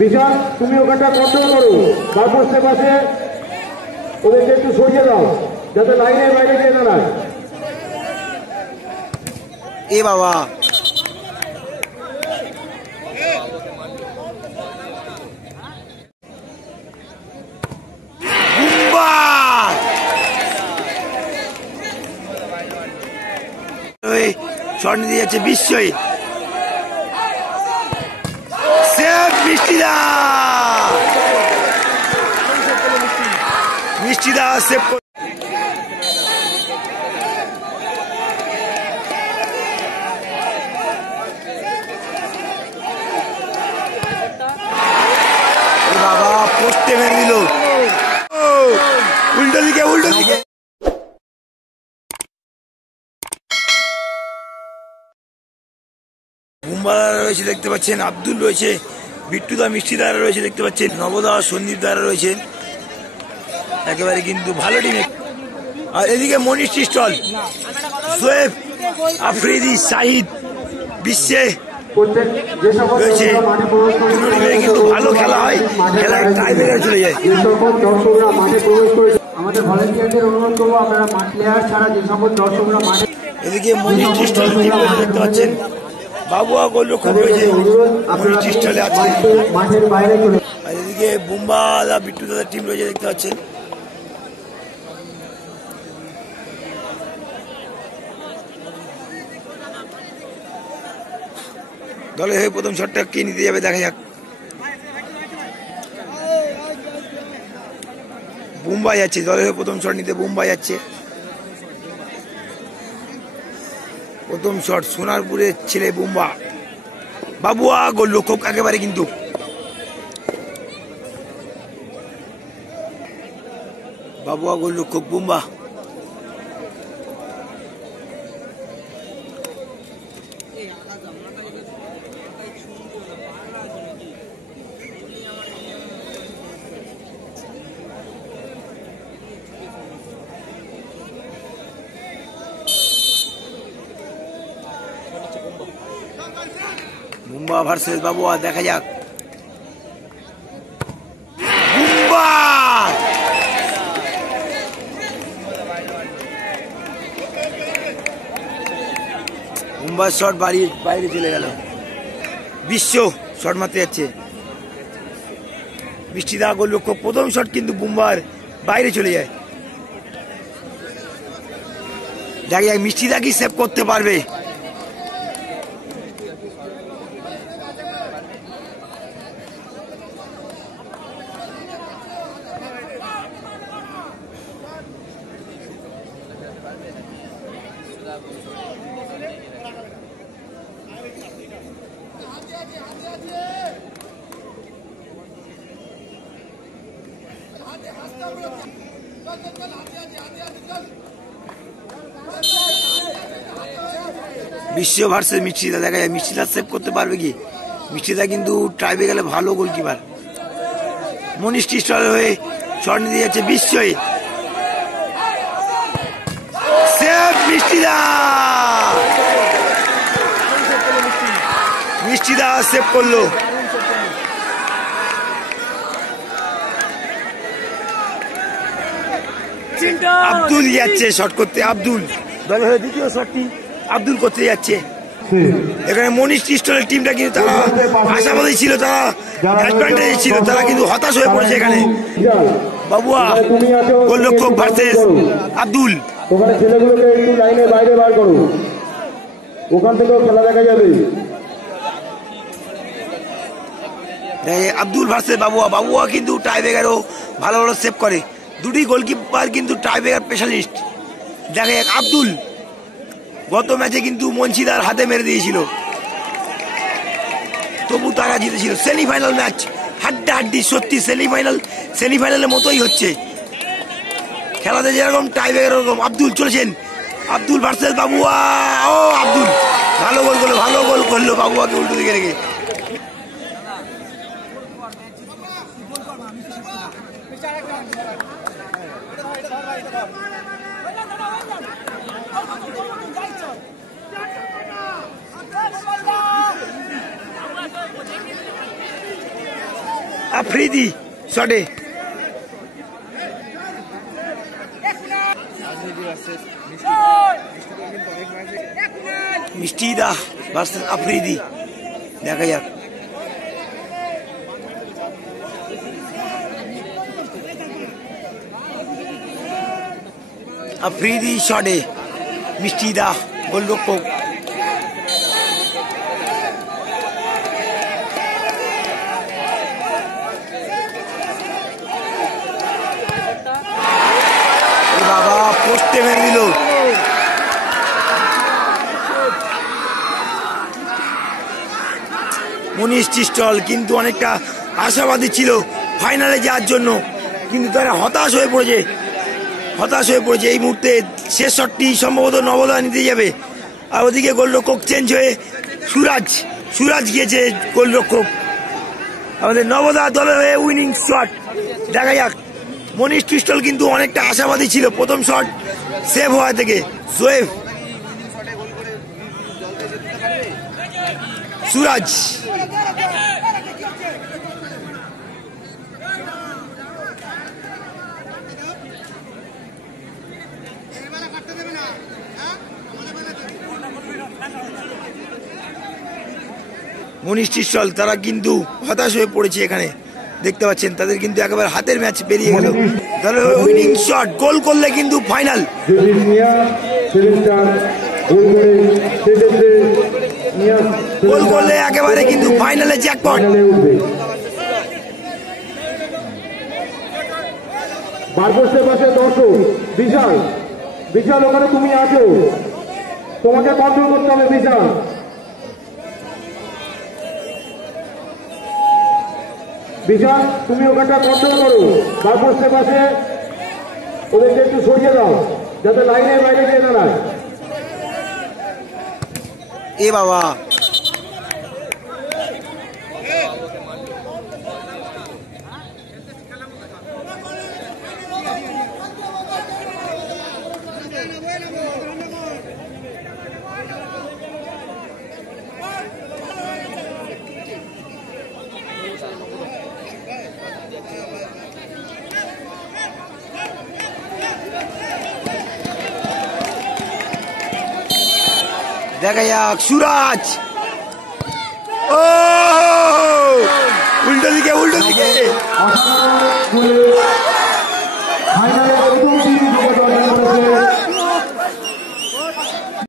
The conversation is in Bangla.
বিশাল তুমি ওখানটা কন্ট্রোল করো, বারপোস্টের পাশে ওদেরকে একটু সরিয়ে দাও যাতে লাইনের বাইরে গিয়ে দাঁড়ায়। এ বাবা শট নিতে যাচ্ছে বিশ্বই, সেভ মিষ্টিদা, মিষ্টিদা সেভ বাবা পোস্টে মেরে দিল, উল্টো দিকে উল্টো দিকে। বুম্বাদারা রয়েছে দেখতে পাচ্ছেন, আব্দুল রয়েছে, বিট্টুদা মিষ্টিদারা রয়েছে দেখতে পাচ্ছেন, নবদা সন্দীপ দারা রয়েছে, একেবারে কিন্তু ভালো টিম। আর এদিকে মনীষ স্টল, সোয়েব, আফ্রিদি, শাহিদ, বিশ্বে রয়েছে, দুটো টিমে কিন্তু ভালো খেলা হয়, খেলায় টাই ব্রেকার চলে যায়। আমাদের ভলেন্টিয়ারদের অনুরোধ করবো আপনারা প্লেয়ার ছাড়া যে সকল দর্শকরা মাঠে। এদিকে মনীষ স্টল টিম দেখতে পাচ্ছেন, বাবুয়া গোলরক্ষক রয়েছে, মনীষ স্টলে আছে। মাঠের বাইরে চলে। আর এদিকে বুম্বাদা বিট্টু দাদার টিম রয়েছে দেখতে পাচ্ছেন। দলে হয়ে প্রথম শটটা কে নিতে যাবে দেখা যাক। বুম্বাই যাচ্ছে, দলে হয়ে প্রথম শট নিতে বুম্বাই যাচ্ছে। প্রথম শট সোনারপুরের ছেলে বুম্বা, বাবুয়া গোলরক্ষক একেবারে কিন্তু। বাবুয়া গোলরক্ষক বুম্বা, বুম্বা ভার্সেস বাবুয়া, দেখা যাক। বুম্বা বুম্বার শট বাইরে চলে গেল, বিশ্ব শট মারতে যাচ্ছে। মিষ্টিদা গোলরক্ষক, প্রথম শট কিন্তু বুম্বার বাইরে চলে যায়। দেখা যাক মিষ্টিদা কি সেভ করতে পারবে। বিশ্ব ভার্সেস মিষ্টিদা, দেখা যায় মিষ্টিদা সেভ করতে পারবে কি। মিষ্টিদা কিন্তু ট্রাইবে গেলে ভালো গোলকিপার। মনীষ স্টলের হয়ে শট নিতে যাচ্ছে বিশ্বই, সেভ মিষ্টিদা, মিষ্টিদা সেভ করলো। আব্দুল যাচ্ছে শট করতে, আব্দুল দলের হয়ে দ্বিতীয় শটটি আব্দুল করতে যাচ্ছে। এখানে মনীষ স্টলের টিমটা কিন্তু তারা আশাবাদী ছিল, তারা অ্যাডভান্টেজ ছিল, তারা কিন্তু হতাশ হয়ে পড়েছে এখানে। বাবুয়া গোলরক্ষক ভার্সেস আব্দুল, ওখানে ছেলেগুলোকে একটু লাইনের বাইরে বার করো, ওখান থেকেও খেলা দেখা যাবে। আব্দুল ভার্সেস বাবুয়া, বাবুয়া কিন্তু টাই ব্রেকারও ভালো ভালো সেভ করে, দুটি গোলকিপার কিন্তু টাই ব্রেকার স্পেশালিস্ট। দেখা যাক আব্দুল গত ম্যাচে কিন্তু মঞ্চিদার হাতে মেরে দিয়েছিল, তবু তারা জিতেছিল। সেমিফাইনাল ম্যাচ, হাড্ডাহাড্ডি, সত্যি সেমিফাইনালের মতোই হচ্ছে। খেলাতে যেরকম টাই ব্রেকার ওরকম। আব্দুল চলেছেন, আব্দুল ভার্সেস বাবুয়া, ও আব্দুল ভালো গোল করলো বাবুয়াকে উল্টো দিকে রেখে। আফ্রিদি শটে। মিষ্টি দা ভার্সেস আফ্রিদি, দেখা যাক। আফ্রিদি শটে, মিষ্টি দা গোলরক্ষক। বাবা পোস্টে মেরে দিল। মনীষ টিস্টল কিন্তু অনেকটা আশাবাদী ছিল ফাইনালে যাওয়ার জন্য, কিন্তু তারা হতাশ হয়ে পড়েছে। এই মুহূর্তে শেষ শটটি সম্ভবত নবোদয় নিতে যাবে। আর ওদিকে গোলরক্ষক চেঞ্জ হয়ে সুরাজ গিয়েছে গোলরক্ষক। আমাদের নবোদয় দলের হয়ে উইনিং শট, দেখা যাক। মনীষ টিস্টল কিন্তু অনেকটা আশাবাদী ছিল প্রথম শট সেভ হওয়া থেকে। সোয়েব সুরাজ, মনীষ টিস্টল তারা কিন্তু হতাশ হয়ে পড়েছে এখানে, দেখতে পাচ্ছেন তাদের কিন্তু একেবারে হাতের ম্যাচ পেরিয়ে গেল। তাহলে উইনিং শট, গোল করলে কিন্তু ফাইনাল। গোল করলে একেবারে কিন্তু ফাইনালে জ্যাকপট। বারপোস্টের পাশে দর্শক বিশাল ওখানে তুমি আছো, তোমাকে কন্ট্রোল করতে হবে। বিশাল তুমি ওখানটা কন্ট্রোল করো। বারপোস্টের পাশে ওদেরকে একটু সরিয়ে দাও যাতে লাইনের বাইরে গিয়ে দাঁড়ায়। এ বাবা, দেখা যাক। সুরাজ, ও উল্টো দিকে ফাইনালে